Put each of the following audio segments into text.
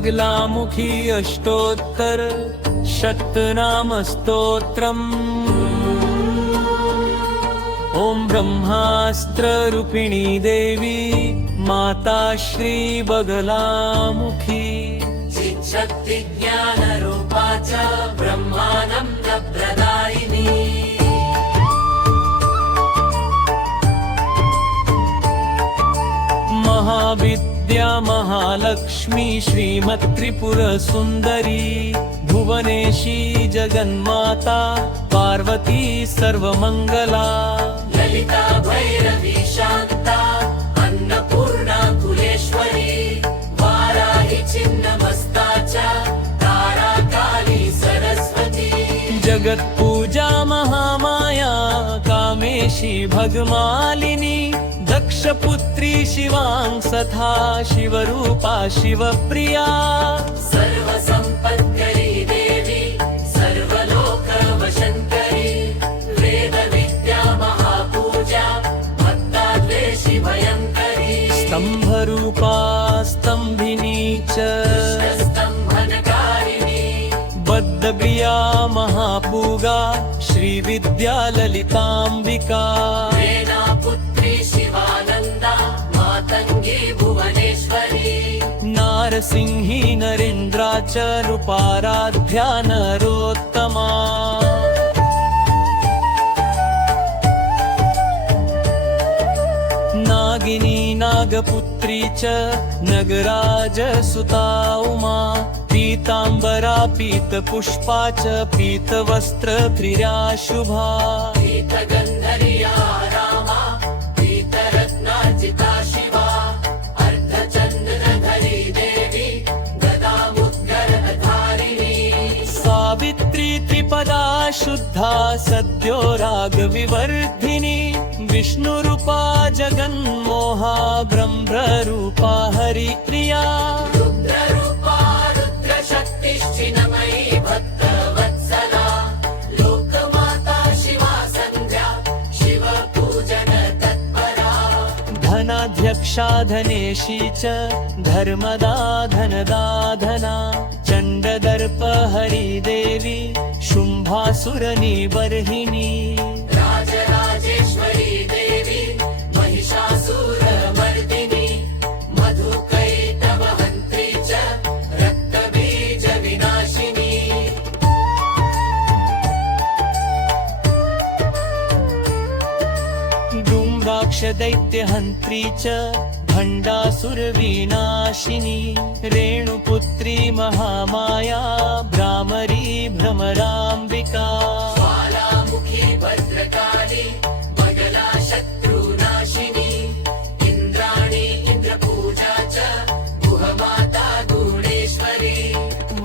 बगलामुखी अष्टोत्तर शतनाम स्तोत्रम्। ओम ब्रह्मास्त्र रूपिणी देवी माता श्री बगलामुखी। चिच्छक्ति ज्ञान रूपा च ब्रह्मानंद प्रदायिनी। महाविद्या महालक्ष्मी श्रीमत्त्रिपुर सुंदरी। भुवनेशी जगन्माता पार्वती सर्वमंगला। ललिता भैरवी शांता अन्नपूर्णा कुलेश्वरी। वाराही छिन्नमस्ताचा तारा काली सरस्वती। जगत्पूजा महामाया कामेशी भगमालिनी। दक्षपुत्री शिवांसथा शिवरूपा शिवप्रिया। सर्वसंपत्करी देवी सर्वलोकवशंकरी। वेदविद्या महापूजा भक्ताद्वेषि भयंकरी। स्तंभरूपा स्तंभिनी च स्तंभनकारिणी। बद्धप्रिया महापूगा श्रीविद्या ललितांबिका। पुत्री शिवानंदा मातंगी भुवनेश्वरी। नारसिंही नरेंद्राचरुपाराध्या नरोत्तमा। नागिनी नागपुत्री च नगराजसुता उमा। पीतांबरा पीतपुष्पा च पीतवस्त्रप्रिया शुभा। पीतगंधर्या रामा पीतरत्नार्चिता शिवा। अर्धचंद्रधरी देवी गदामुद्गरधारिणी। सावित्री त्रिपदा शुद्धा सद्यो रागविवर्धिनी। विष्णुरूपा जगन्मोहा ब्रह्मरूपा हरिप्रिया। रुद्ररूपा रुद्रशक्तिश्चिन्मयी भक्तवत्सला। लोकमाता शिवा संध्या शिवपूजन तत्परा। धनाध्यक्षा धनेशी च धर्मदा धनदा धना। चण्डदर्प हरिदेवी शुम्भासुरनिबर्हिणी। राजराजेश्वरी देवी महिषासुरमर्दिनी। मधुकैटभहन्त्री च रक्तबीजविनाशिनी। धूम्राक्षदैत्यहन्त्री च भण्डासुरविनाशिनी। रेणुपुत्री महामाया भ्रामरी भ्रमराम्बिका। ज्वालामुखी भद्रकाली बगला शत्रुनाशिनी। इन्द्राणी इन्द्रपूजा च गुहमाता गुणेश्वरी।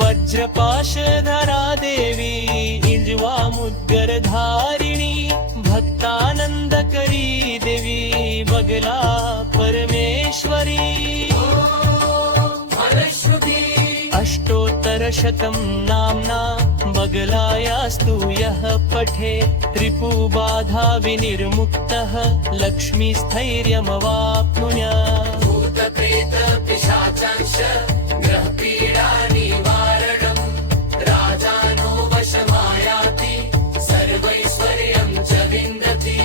वज्रपाशधरा देवी इज्वामुद्गरधारिणी। भक्तानन्दकरी देवी बगला परमेश्वरी। अष्टोत्तरशतं नाम्ना बगलायास्तु यः पठे। त्रिपुबाधा विनिर्मुक्तः लक्ष्मीस्थैर्यमवाप्नुयात्। भूतप्रेत पिशाचांश ग्रहपीडा निवारणम्। राजानो वशमायाति सर्वैश्वर्यं च विन्दति।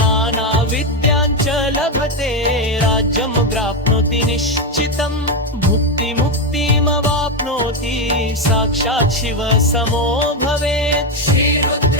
नानाविद्याञ्च लभते राज्यं प्राप्नोति निश्चितं। भुक्तिमुक्तिमवाप्नोति साक्षात् शिव समो भवेत्। श्रीरुद्र